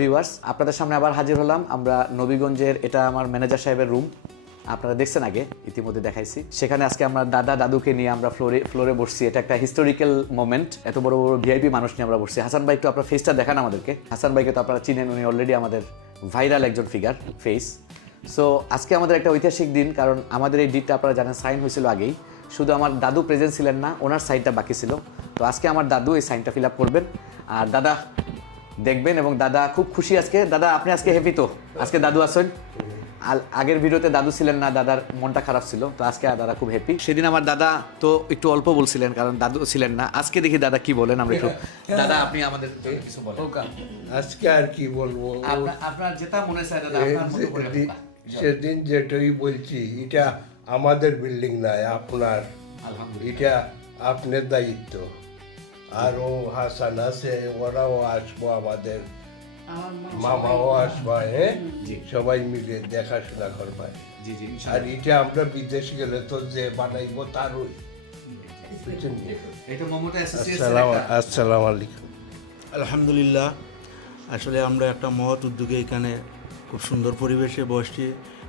Viewers, আপনাদের সামনে আবার হাজির হলাম। আমরা নবীগঞ্জের, এটা আমার ম্যানেজার সাহেবের রুম, আপনারা দেখছেন আগে ইতিমধ্যে দেখাইছি। সেখানে আজকে আমরা দাদুকে নিয়ে আমরা ফ্লোরে বসছি। এটা একটা হিস্টোরিক্যাল মোমেন্ট। এত বড় বড় ভিআইপি মানুষ নিয়ে আমরা বসছি। হাসান ভাই, একটু আপনার ফেসটা দেখান আমাদেরকে। হাসান ভাইকে তো আপনারা চিনেন, উনি অলরেডি আমাদের ভাইরাল একজন ফিগার ফেস। সো আজকে আমাদের একটা ঐতিহাসিক দিন, কারণ আমাদের এই ডিটটা আপনারা জানেন সাইন হয়েছিল আগেই। শুধু আমার দাদু প্রেজেন্ট ছিলেন না, ওনার সাইনটা বাকি ছিল। তো আজকে আমার দাদু এই সাইনটা ফিল আপ করবেন আর দাদা দেখবেন, এবং দাদা খুব খুশি আজকে। দাদা আপনি আজকে হ্যাপি তো? আজকে দাদু আসেন, আগের ভিডিওতে দাদু ছিলেন না, দাদার মনটা খারাপ ছিল। তো আজকে দাদা খুব হ্যাপি। সেদিন আমার দাদা তো একটু অল্প বলছিলেন, কারণ দাদু ছিলেন না। আজকে দেখি দাদা কি বলেন, আমরা একটু দাদা আপনি আমাদের কিছু বলেন। আজকে আর কি বলবো, আপনার যেটা মনে চায় দাদা, আপনার মতো করে সেদিন যেটাই বলছি, এটা আমাদের বিল্ডিং নয়, আপনার। এটা আপনার দায়িত্ব। আরো হাসান আছে, ওরাও আসবো, আমাদের মামাও আসবা, হ্যাঁ, সবাই মিলে দেখাশোনা করবা। জি জি, আর এটা আমরা বিদেশ গেলে তো যে বানাইবো তারই। এটা মমতা আসসালামু আলাইকুম। আলহামদুলিল্লাহ, আসলে আমরা একটা মহৎ উদ্যোগে এখানে খুব সুন্দর পরিবেশে বসছি।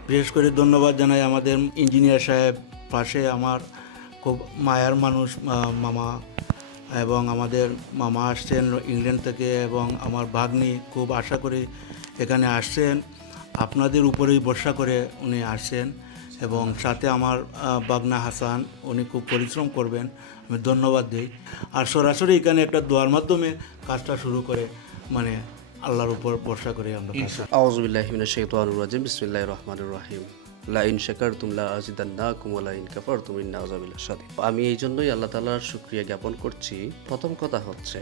বিশেষ করে ধন্যবাদ জানাই আমাদের ইঞ্জিনিয়ার সাহেব, পাশে আমার খুব মায়ার মানুষ মামা, এবং আমাদের মামা আসছেন ইংল্যান্ড থেকে, এবং আমার ভাগ্নি খুব আশা করি এখানে আসছেন। আপনাদের উপরেই ভরসা করে উনি আসছেন, এবং সাথে আমার বাগনা হাসান, উনি খুব পরিশ্রম করবেন, আমি ধন্যবাদ দিই। আর সরাসরি এখানে একটা দোয়ার মাধ্যমে কাজটা শুরু করে, মানে আল্লাহর উপর ভরসা করে আমরা। আউযু বিল্লাহি মিনাশ শাইতানির রাজিম, বিসমিল্লাহির রহমানির রহিম। লা ইন শাকারতুম লা আযিদান্নাকুম ওয়া লা ইন কাফারতুম ইন্না আযাবি লাশাদীদ। আমি এই জন্যই আল্লাহ তাআলার শুকরিয়া জ্ঞাপন করছি। প্রথম কথা হচ্ছে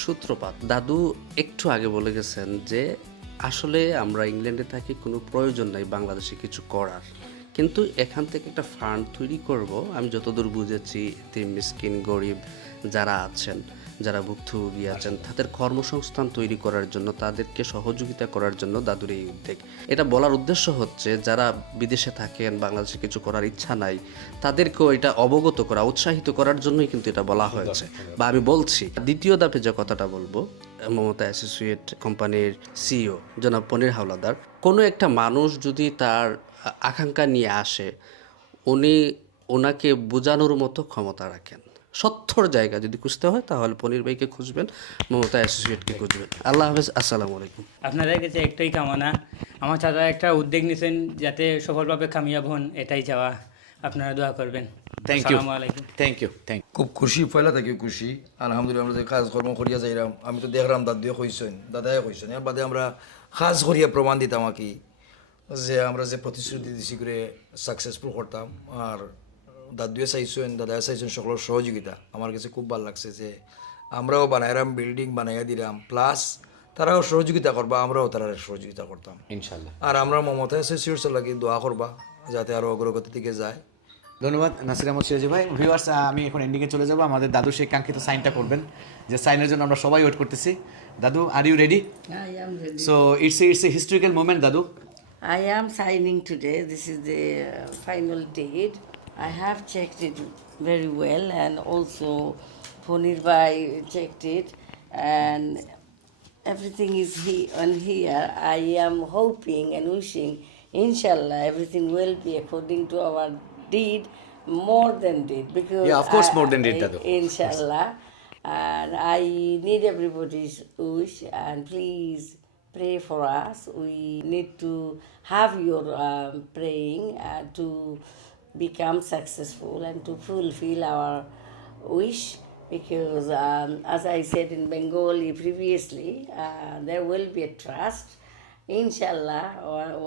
সূত্রপাত। দাদু একটু আগে বলে গেছেন যে আসলে আমরা ইংল্যান্ডে থাকি, কোনো প্রয়োজন নাই বাংলাদেশে কিছু করার, কিন্তু এখান থেকে একটা ফান্ড তৈরি করব। আমি যতদূর বুঝেছি, এতিম মিসকিন গরিব যারা আছেন, যারা ভুক্তভোগী আছেন, তাদের কর্মসংস্থান তৈরি করার জন্য, তাদেরকে সহযোগিতা করার জন্য দাদুর এই উদ্যোগ। এটা বলার উদ্দেশ্য হচ্ছে যারা বিদেশে থাকেন, বাংলাদেশে কিছু করার ইচ্ছা নাই, তাদেরকেও এটা অবগত করা, উৎসাহিত করার জন্যই কিন্তু এটা বলা হয়েছে বা আমি বলছি। দ্বিতীয় ধাপে যে কথাটা বলবো, মমতা অ্যাসোসিয়েট কোম্পানির সিইও জনাব পনির হাওলাদার, কোনো একটা মানুষ যদি তার আকাঙ্ক্ষা নিয়ে আসে, ওনাকে বোঝানোর মতো ক্ষমতা রাখেন। সত্যর জায়গা যদি খুঁজতে হয় তাহলে পনির ভাইকে খুঁজবেন, মমতা অ্যাসোসিয়েটকে খুঁজবেন। আল্লাহ হাফেজ, আসসালামু আলাইকুম। আপনাদের কাছে একটাই কামনা, আমার চাচা একটা উদ্যোগ নিয়েছেন যাতে সফলভাবে কামিয়াব হন, এটাই চাওয়া। আপনারা দোয়া করবেন। থ্যাংক ইউ, আসসালামু আলাইকুম। Thank you, thank you. খুব খুশি, পয়লা থেকে খুশি। আলহামদুলিল্লাহ, আমরা যে কাজকর্ম করিয়া যাইলাম, আমি তো দেখলাম দাদুয়ে কইছেন, দাদাই কইছেন, এর বাদে আমরা কাজ করিয়া প্রমাণ দিতাম আর কি, যে আমরা যে প্রতিশ্রুতি দিছি করে সাকসেসফুল করতাম। আর দাদুয়ে চাইছেন, দাদাই চাইছেন সকলের সহযোগিতা। আমার কাছে খুব ভালো লাগছে যে আমরাও বানাইলাম, বিল্ডিং বানাইয়া দিলাম, প্লাস তারাও সহযোগিতা করবা, আমরাও তারা সহযোগিতা করতাম ইনশাল্লাহ। আর আমরা মমতা অ্যাসোসিয়েটস লাগি দোয়া করবা যাতে আরও অগ্রগতি দিকে যায়। ধন্যবাদ নাসির আহমদ সিরাজি ভাই। ভিউয়ার্স, আমি এখন এন্ডিংয়ে চলে যাব। আমাদের দাদু সেই কাঙ্ক্ষিত সাইনটা করবেন, যে সাইনের জন্য আমরা সবাই ওয়েট করতেছি। দাদু, are you ready? I am ready. So it's a historical moment দাদু। I am signing today. This is the final date. I have checked it very well, and also Ponir Bhai checked it, and everything is on here. I am hoping and wishing, inshallah, everything will be according to our deed, more than deed, because Yeah, of course, more than deed, Dadu. inshallah. And I need everybody's wish, and please pray for us. We need to have your praying to become successful and to fulfill our wish, because as I said in Bengali previously, there will be a trust. Inshallah,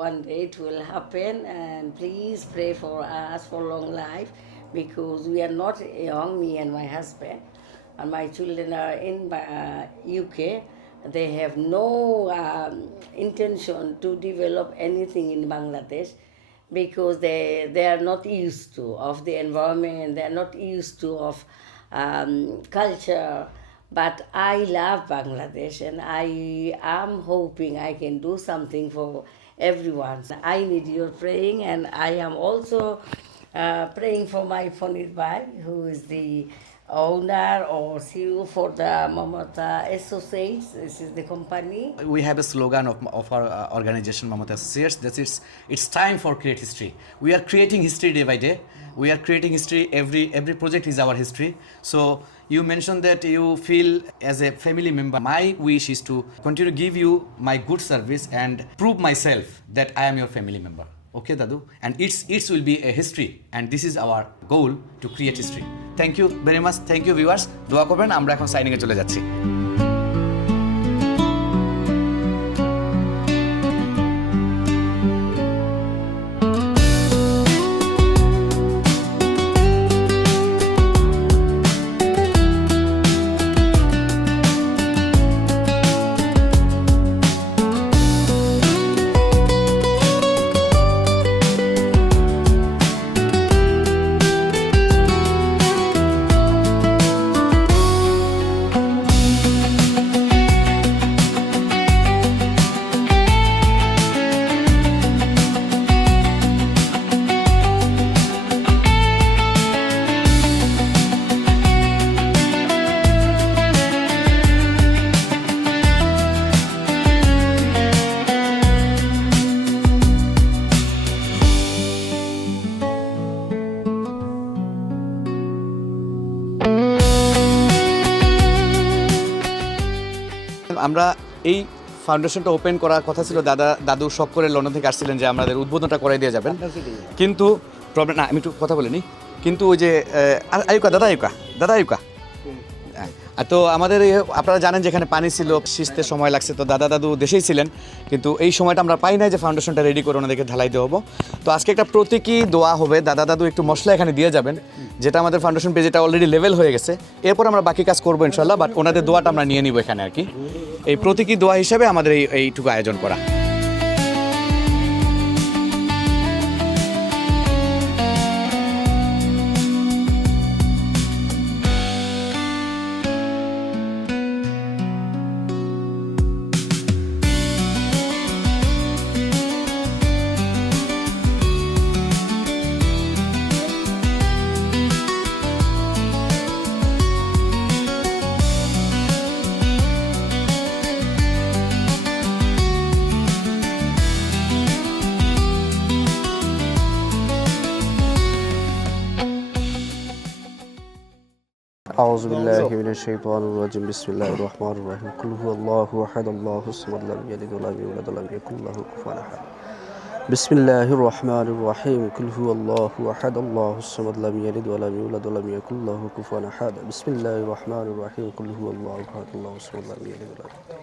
one day it will happen, and please pray for us for long life, because we are not young, me and my husband, and my children are in UK. They have no intention to develop anything in Bangladesh, because they are not used to of the environment, they are not used to of culture. But I love Bangladesh, and I am hoping I can do something for everyone. I need your praying, and I am also praying for my Ponir Bhai, who is the owner or CEO for the Mamata Associates. This is the company. We have a slogan of our organization, Mamata Associates, that it's time for create history. We are creating history day by day. We are creating history. Every project is our history. So you mentioned that you feel as a family member. My wish is to continue to give you my good service and prove myself that I am your family member. Okay, Dadu? And it will be a history, and this is our goal to create history. Thank you very much. Thank you, viewers. দোয়া করবেন, আমরা এখন সাইনিংয়ে চলে যাচ্ছি। আমরা এই ফাউন্ডেশনটা open করার কথা ছিল, দাদু শখ করে লন্ডন থেকে আসছিলেন যে আমাদের উদ্বোধনটা করে দিয়ে যাবেন, কিন্তু প্রবলেম না, আমি একটু কথা বলে নিই। কিন্তু ওই যে দাদা আয়ুকা তো আমাদের আপনারা জানেন যে এখানে পানি ছিল, সিঁচতে সময় লাগছে, তো দাদু দেশেই ছিলেন, কিন্তু এই সময়টা আমরা পাই নাই যে ফাউন্ডেশনটা রেডি করে ওনাদেরকে ঢালাই দেওয়া হবো। তো আজকে একটা প্রতীকী দোয়া হবে, দাদু একটু মশলা এখানে দিয়ে যাবেন, যেটা আমাদের ফাউন্ডেশন পেজ এটা অলরেডি লেভেল হয়ে গেছে, এরপর আমরা বাকি কাজ করবো ইনশাল্লাহ, বাট ওনাদের দোয়াটা আমরা নিয়ে নিব এখানে আর কি, এই প্রতীকী দোয়া হিসেবে আমাদের এইটুকু আয়োজন করা। أعوذ بالله من الشيطان الرجيم بسم الله الرحمن الرحيم قل هو الله أحد الله الصمد لم يلد ولم يولد ولم يكن له كفوا أحد بسم الله الرحمن الرحيم قل هو الله أحد الله الصمد لم يلد ولم يولد ولم يكن له كفوا أحد بسم الله الرحمن الرحيم قل هو الله أحد الله الصمد لم يلد ولم يولد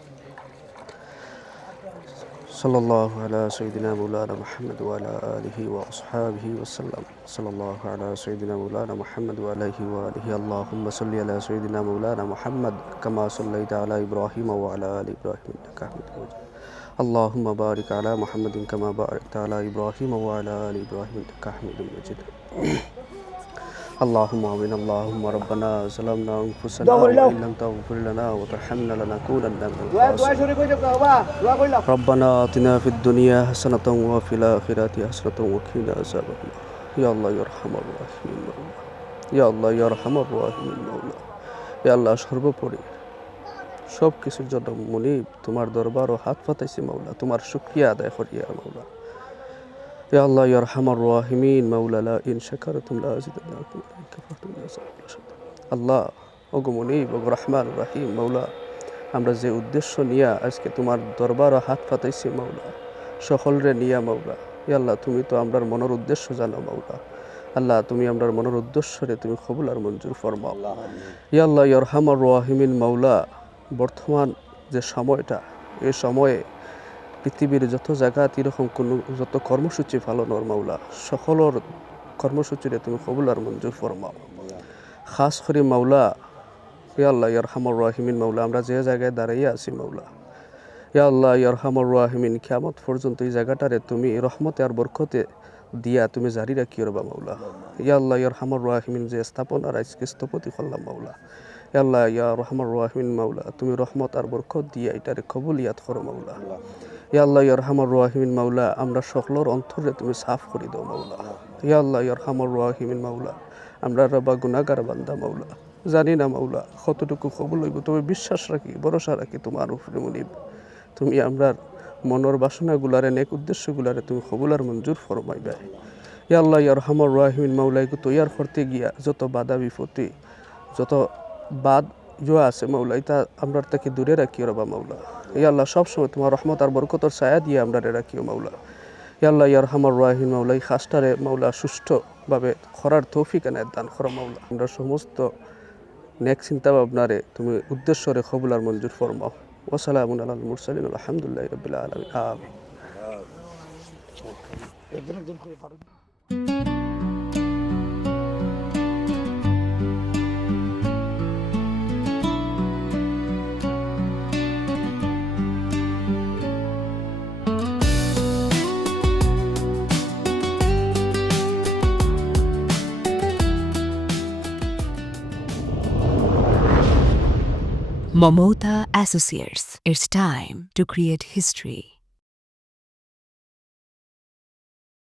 صلى الله على سيدنا مولانا محمد وعلى آله وأصحابه وسلم صلى الله على سيدنا مولانا محمد وعليه وآله اللهم صل على سيدنا مولانا محمد كما صليت على إبراهيم وعلى آل إبراهيم إنك حميد مجيد اللهم بارك على محمد كما باركت على إبراهيم وعلى آل إبراهيم إنك حميد مجيد اللهم آمين اللهم ربنا ظلمنا أنفسنا وإن لم تغفر لنا وترحمنا لنكونن من الخاسرين ربنا آتنا في الدنيا حسنة وفي الآخرة حسنة وقنا عذاب النار يا الله يا أرحم الراحمين مولا يا الله يا أرحم الراحمين مولا يا الله সর্বোপরি সব কিছুর জন্য মুনিব তোমার দরবার ও হাত পাতাইছি মাওলা, তোমার শুকরিয়া আদায় করি আর মাওলা। يا الله يا أرحم الراحمين مولا لا إن شكرتم لأزيدنكم وإن كفرتم لعذاب شديد আল্লাহ ওগো মুনিব ওগো রহমান রহিম মাওলা, আমরা যে উদ্দেশ্য নিয়ে আজকে তোমার দরবার হাত পাতাইছি মাওলা, সকলরে নিয়া মাওলা, ইয়া আল্লাহ তুমি তো আমরার মনের উদ্দেশ্য জানো মাওলা, আল্লাহ তুমি আমরার মনের উদ্দেশ্যরে তুমি কবুল আর মঞ্জুর ফরমাও। ইয়া আল্লাহ ইয়া আরহামার রাহিমিন মাওলা, বর্তমান যে সময়টা, এই সময়ে পৃথিবীর যত জায়গাত এরকম কোনো যত কর্মসূচি পালনের মাওলা, সকলের কর্মসূচিরে তুমি কবুল আর মঞ্জুর ফরমাও। খাস করে মাওলা ইয়া আল্লাহ ইয়া আরহামার রাহিমিন মাওলা, আমরা যে জায়গায় দাঁড়াইয়া আছি মাওলা, ইয়া আল্লাহ ইয়া আরহামার রাহিমিন, কিয়ামত পর্যন্ত এই জায়গাটারে তুমি রহমতে আর বরকতে দিয়া তুমি জারি রাখিও রবা মাওলা। ইয়া আল্লাহ ইয়া আরহামার রাহিমিন, যে স্থাপনার আজকে স্থপতি করলাম মাওলা, ইয়া আল্লাহ ইয়া আরহামার রাহিমিন মাওলা, তুমি রহমত আর বরকত দিয়া এটারে কবুলিয়াত করো মাওলা। ইয়া আল্লাহ ইয়া আরহামার রাহিমিন মাওলা, আমরা সকলের অন্তরে তুমি সাফ করে দাও মাওলা। ইয়া আল্লাহ ইয়া আরহামার রাহিমিন মাওলা, আমরা রবা গুনাহগার বান্দা মাওলা, জানি না মাওলা কতটুকু কবুল হইব, তবে বিশ্বাস রাখি, ভরসা রাখি তোমার উপরে মুনিব। তুমি আমরার মনের বাসনাগুলারে নেক উদ্দেশ্যগুলারে তুমি কবুল আর মঞ্জুর ফরমাইবা। ইয়া আল্লাহ ইয়া রহমান রাহিমিন মাওলাইকে তৈয়ার করতে গিয়া যত বাধা বিপত্তি, যত বাদ জোয়া আছে মাওলা, এটা আমরার থেকে দূরে রাখিও রবা মাওলা। ইয়া আল্লাহ সবসময় তোমার রহমত আর বরকতর ছায়া দিয়ে আমরা রাখিও মাওলা। ইয়া আল্লাহ ইয়া রহমান রাহিম মাওলা, এই খাসটারে মাওলা সুষ্ঠুভাবে করার তৌফিক এনায়েত দান করো মাওলা। আমরা সমস্ত নেক চিন্তা ভাবনারে তুমি উদ্দেশ্যরে কবুল আর মঞ্জুর ফরমাও। ওয়াসালামুন আলাল মুরসালিন আলহামদুলিল্লাহি রাব্বিল আলামিন আমিন। Momota Associates. It's time to create history.